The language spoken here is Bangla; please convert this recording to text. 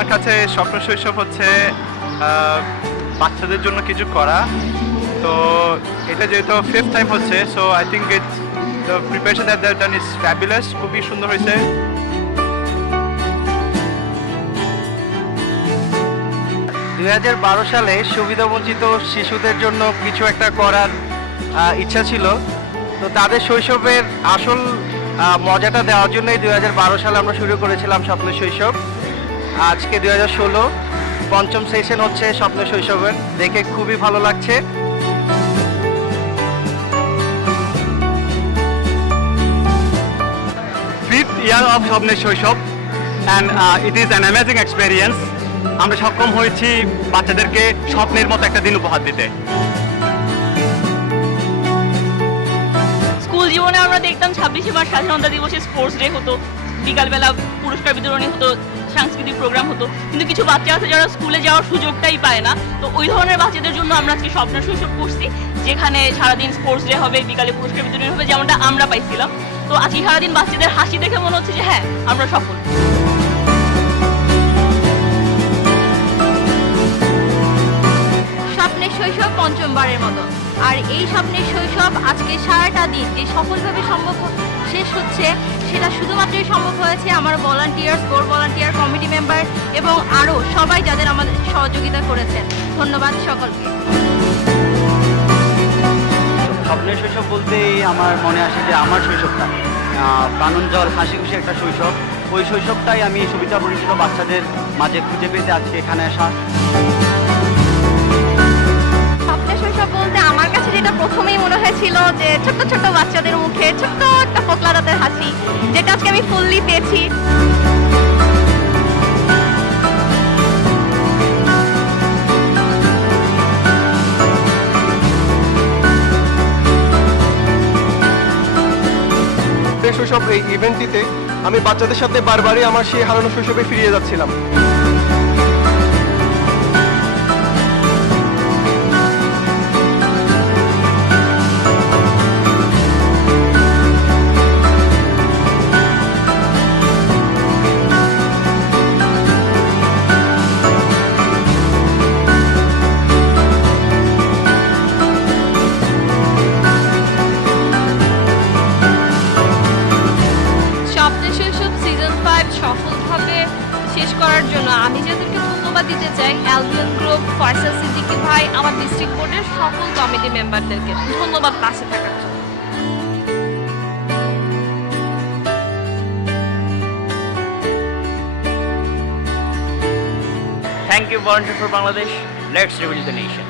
আমার কাছে স্বপ্ন শৈশব হচ্ছে বাচ্চাদের জন্য কিছু করা। তো এটা যেহেতু ফিফথ টাইম হচ্ছে, so I think it's the preparation that that done is fabulous, খুবই সুন্দর হয়েছে। 2012 সালে সুবিধাবঞ্চিত শিশুদের জন্য কিছু একটা করার ইচ্ছা ছিল। তো তাদের শৈশবের আসল মজাটা দেওয়ার জন্যই 2012 সালে আমরা শুরু করেছিলাম স্বপ্ন শৈশব। আজকে 2016 পঞ্চম সেশন হচ্ছে স্বপ্ন শৈশবের, দেখে খুবই ভালো লাগছে। ফিফথ ইয়ার অফ স্বপ্নের শৈশব and it is an amazing experience. আমরা সক্ষম হয়েছি বাচ্চাদেরকে স্বপ্নের মতো একটা দিন উপহার দিতে। স্কুল জীবনে আমরা দেখতাম 26শে মার্চ স্বাধীনতা দিবসে স্পোর্টস ডে হতো, বিকালবেলা পুরস্কার বিতরণী হতো, সাংস্কৃতিক প্রোগ্রাম হতো, কিন্তু কিছু বাচ্চা আছে যারা স্কুলে যাওয়ার সুযোগটাই পায় না। তো ওই ধরনের বাচ্চাদের জন্য আমরা আজকে স্বপ্নের শৈশব করছি, যেখানে সারাদিন স্পোর্টস ডে হবে, বিকালে পুরস্কার বিতরণী হবে, যেমনটা আমরা পাইছিলাম। তো আজকে সারাদিন বাচ্চাদের হাসি দেখে মনে হচ্ছে যে হ্যাঁ, আমরা সফল। স্বপ্নের শৈশব পঞ্চমবারের মতো, আর এই স্বপ্নের শৈশব আজকে সারাটা দিন যে সফলভাবে শেষ হচ্ছে, সেটা শুধুমাত্রই সম্ভব হয়েছে আমার volunteers, board volunteer, committee member এবং আরও সবাই যাদের আমাদের সহযোগিতা করেছেন। ধন্যবাদ সকলকে। স্বপ্নের শৈশব বলতেই আমার মনে আসে যে আমার শৈশবটা প্রাণোজ্জ্বল হাসি খুশি একটা শৈশব। ওই শৈশবটাই আমি সুবিধা বঞ্চিত বাচ্চাদের মাঝে খুঁজে পেতে আজকে এখানে আসা। স্বপ্নের শৈশব বলতে আমার কাছে যেটা প্রথমেই মনে হয়েছিল যে ছোট্ট ছোট্ট বাচ্চাদের মুখে ছোট্ট একটা ফোকলা দাঁতের হাসি, যেটা আজকে আমি ফুললি পেয়েছি। শৈশব এই ইভেন্টটিতে আমি বাচ্চাদের সাথে বারবারই আমার সেই হারানো শৈশবে ফিরিয়ে যাচ্ছিলাম। স্বপ্নের শৈশব সিজন 5 সফলভাবে শেষ করার জন্য আমি যাদেরকে ধন্যবাদ দিতে চাই, অ্যালবিয়ন গ্রুপ, ফয়সাল সিদ্দিকী ভাই, আমার ডিস্ট্রিক্ট বোর্ডের সকল কমিটি মেম্বারদেরকে ধন্যবাদ পাশে থাকার জন্য। Thank you volunteer for Bangladesh, let's rebuild the nation.